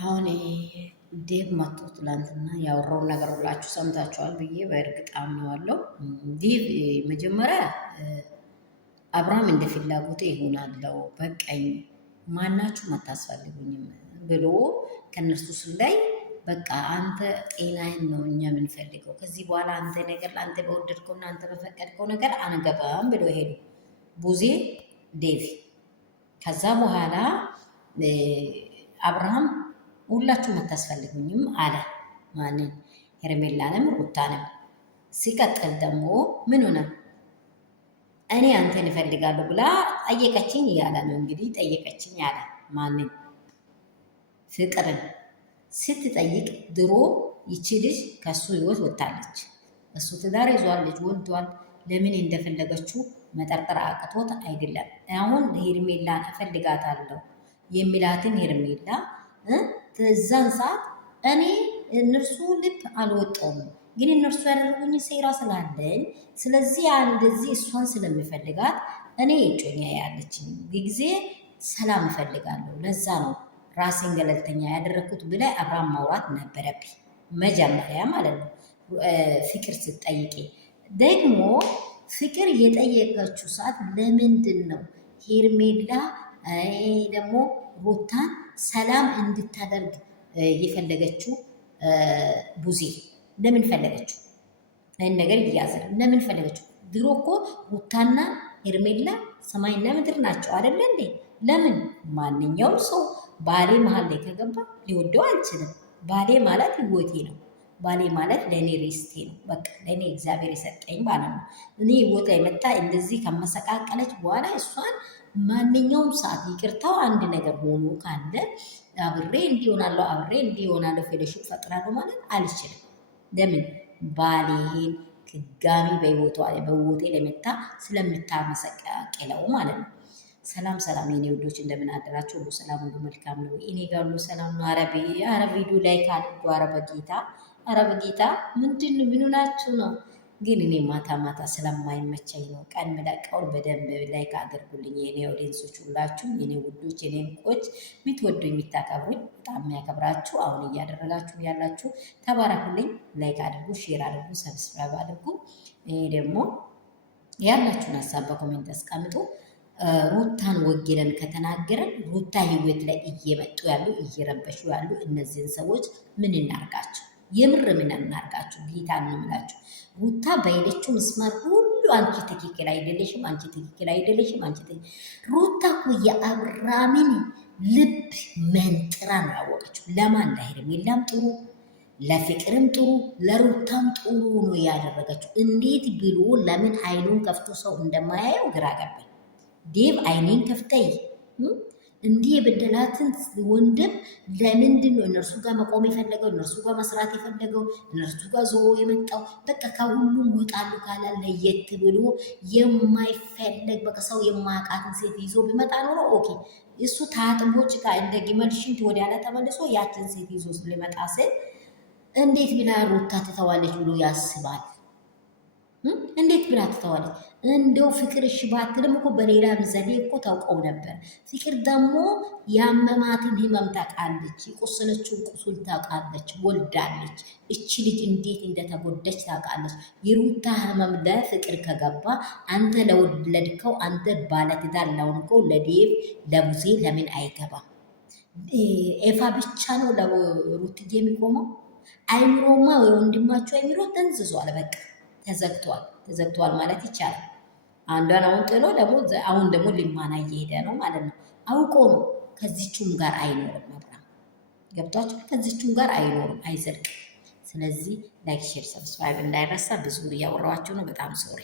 አሁን ዴቭ መጥቶ ትላንትና ያወራውን ነገር ሁላችሁ ሰምታችኋል ብዬ በእርግጥ አምነዋለሁ። ዴቭ መጀመሪያ አብርሃም እንደ ፍላጎቴ ይሆናለው በቃኝ፣ ማናችሁም አታስፈልጉኝም ብሎ ከነርሱ ላይ በቃ አንተ ጤናህን ነው እኛ የምንፈልገው፣ ከዚህ በኋላ አንተ ነገር ለአንተ በወደድከውና አንተ በፈቀድከው ነገር አንገባም ብሎ ሄዱ ቡዜ ዴቭ። ከዛ በኋላ አብርሃም ሁላችሁም አታስፈልጉኝም አለ። ማንን? ሄርሜላንም ሩታንም። ሲቀጥል ደግሞ ምን ሆነ? እኔ አንተን እፈልጋለሁ ብላ ጠየቀችኝ እያለ ነው እንግዲህ። ጠየቀችኝ አለ ማንን? ፍቅርን ስትጠይቅ ድሮ ይቺ ልጅ ከሱ ህይወት ወጥታለች። እሱ ትዳር ይዟል፣ ልጅ ወልዷል። ለምን እንደፈለገችው መጠርጠር አቅቶት አይደለም። አሁን ሄርሜላን እፈልጋታለሁ የሚላትን ሄርሜላ ትዛን ሰዓት እኔ እነርሱ ልብ አልወጣውም፣ ግን እነርሱ ያደረጉኝ ሴራ ስላለኝ ስለዚህ እንደዚህ እሷን ስለሚፈልጋት እኔ እጮኛ ያለችኝ ጊዜ ሰላም እፈልጋለሁ፣ ለዛ ነው ራሴን ገለልተኛ ያደረኩት ብላ አብርሃም ማውራት ነበረብኝ መጀመሪያ ማለት ነው። ፍቅር ስትጠይቂ ደግሞ ፍቅር የጠየቀችው ሰዓት ለምንድን ነው ሄርሜላ ደግሞ ሩታን ሰላም እንድታደርግ የፈለገችው? ቡዜ ለምን ፈለገችው? ይህን ነገር እያዘር ለምን ፈለገችው? ድሮ እኮ ሩታና ሄርሜላ ሰማይና ምድር ናቸው አይደለ እንዴ? ለምን ማንኛውም ሰው ባሌ መሀል ላይ ከገባ ሊወደው አልችልም። ባሌ ማለት ህይወቴ ነው። ባሌ ማለት ለእኔ ሪስቴ ነው። በቃ ለእኔ እግዚአብሔር የሰጠኝ ባለ ነው። እኔ ህይወት ላይ መጣ እንደዚህ ከመሰቃቀለች በኋላ እሷን ማንኛውም ሰዓት ይቅርታው አንድ ነገር ሆኖ ካለ አብሬ እንዲሆናለሁ አብሬ እንዲሆናለሁ ፌሎሺፕ ፈጥራለሁ ማለት አልችልም። ለምን ባሌን ድጋሚ በህይወቴ ለመታ ስለምታመሰቃቅለው ማለት ነው። ሰላም ሰላም የኔ ውዶች እንደምን አደራችሁ? ሁሉ ሰላም ሁሉ መልካም ነው። እኔ ጋር ሁሉ ሰላም ነው። አረብ ቪዲዮ ላይክ አድርጉ። አረብ ጌታ ምንድን ምን ሆናችሁ ነው? ግን እኔ ማታ ማታ ስለማይመቸኝ ነው። ቀን መለቀውን በደንብ ላይክ አድርጉልኝ የኔ ኦዲየንሶች ሁላችሁ፣ የኔ ውዶች፣ የኔ እንቆች፣ የምትወዱ የምታከብሩኝ፣ በጣም የሚያከብራችሁ አሁን እያደረጋችሁ ያላችሁ ተባረኩልኝ። ላይክ አድርጉ፣ ሼር አድርጉ፣ ሰብስክራይብ አድርጉ። ይሄ ደግሞ ያላችሁን ሀሳብ በኮሜንት አስቀምጡ። ሩታን ወግለን ከተናገረን ሩታ ህይወት ላይ እየመጡ ያሉ እየረበሹ ያሉ እነዚህን ሰዎች ምን እናርጋቸው? የምር ምን እናርጋቸው? ጌታ እንምላቸው። ሩታ በሄደችው መስመር ሁሉ አንቺ ትክክል አይደለሽም፣ አንቺ ትክክል አይደለሽም፣ ሩታ እኮ የአብርሃምን ልብ መንጥራ ነው ያወቀችው። ለማን? ለሄርሜላም ጥሩ፣ ለፍቅርም ጥሩ፣ ለሩታም ጥሩ ነው ያደረገችው። እንዴት ብሎ ለምን አይኑን ከፍቶ ሰው እንደማያየው ግራ ገባኝ። ዴቭ አይኔን ከፍተይ እንዲህ የበደላትን ወንድም ለምንድን ነው እነርሱ ጋር መቆም የፈለገው? እነርሱ ጋር መስራት የፈለገው? እነርሱ ጋር ዞሮ የመጣው? በቃ ከሁሉም ወጣሉ ካላ ለየት ብሎ የማይፈለግ በቃ ሰው የማያውቃትን ሴት ይዞ ቢመጣ ኖሮ ኦኬ። እሱ ታጥቦ ጭቃ እንደ ግመል ሽንት ወዲያ ላይ ተመልሶ ያችን ሴት ይዞ ሊመጣ ስል እንዴት ብላ ሩታ ትተዋለች ብሎ ያስባል? እንዴት ብላ ትተዋለች? እንደው ፍቅር እሺ ባትልም እኮ በሌላ ዘዴ እኮ ታውቀው ነበር። ፍቅር ደግሞ ያመማትን ህመም ታውቃለች፣ የቆሰለችውን ቁስል ታውቃለች፣ ወልዳለች። እቺ ልጅ እንዴት እንደተጎደች ታውቃለች። የሩታ ህመም ለፍቅር ከገባ አንተ ለወለድከው አንተ ባለትዳር ለሆንከው ለዴቭ ለቡዜ ለምን አይገባም? ኤፋ ብቻ ነው ለሩትዬ የሚቆመው? አይምሮማ ወንድማቸው አይምሮ ተንዝዟል። በቃ ተዘግቷል ማለት ይቻላል። አንዷን አሁን ጥሎ አሁን ደግሞ ሊማና እየሄደ ነው ማለት ነው። አውቆ ነው። ከዚቹም ጋር አይኖርም። አብርሃም ገብቷቸው ከዚቹም ጋር አይኖርም፣ አይዘልቅም። ስለዚህ ላይክ፣ ሼር፣ ሰብስክራይብ እንዳይረሳ። ብዙ እያወራኋቸው ነው። በጣም ሶሪ